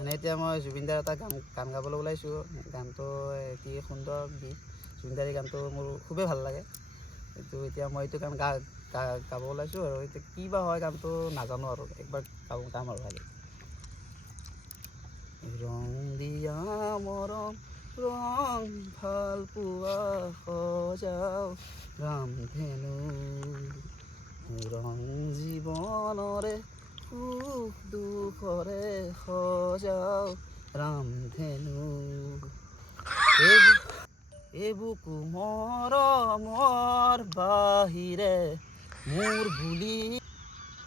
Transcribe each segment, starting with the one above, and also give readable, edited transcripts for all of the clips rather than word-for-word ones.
মানে এতিয়া মই জুবিনদাৰ এটা গান গাবলৈ ওলাইছোঁ। গানটো কি সুন্দৰ গীত, জুবিনদাৰ এই গানটো মোৰ খুবেই ভাল লাগে। এইটো এতিয়া মই এইটো গান গাব ওলাইছোঁ আৰু এতিয়া কি বা হয় গানটো নাজানো আৰু একবাৰ গাম আৰু ভালেই। ৰং দিয়া মৰম ৰং ভাল পোৱা সজাও ৰামধেনু, ৰং জীৱনৰে সুখ দুখৰে সজাও ৰামধেনু, এবুকু মৰমৰ বাহিৰে মোৰ বুলি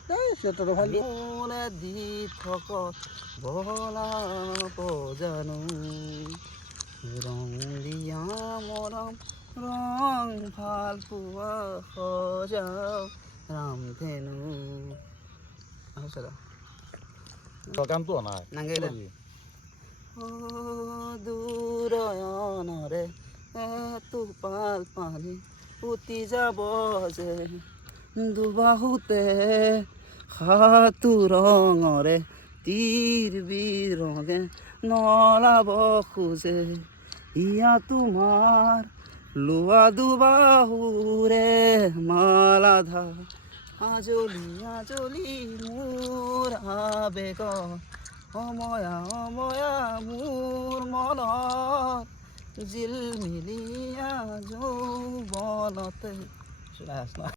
মনে দি থকত বলাব জানো, ৰং দিয়া মৰম ৰং ভাল পোৱা সজাও ৰামধেনু। গানটো নাই নাঙ্গেলে দূৰয়নৰে এটোপাল পানী উটি যাব যে, দুবাহুতে সাতোৰঙৰে তীৰ বিৰঙে নলাব খোজে, ইয়া তোমাৰ লোৱা দুবাহুৰে মালাধা আজলি আজলি মোৰ আবেগ অময়া অময়া মোৰ মনত জিলমিলিয়া যৌৱনতে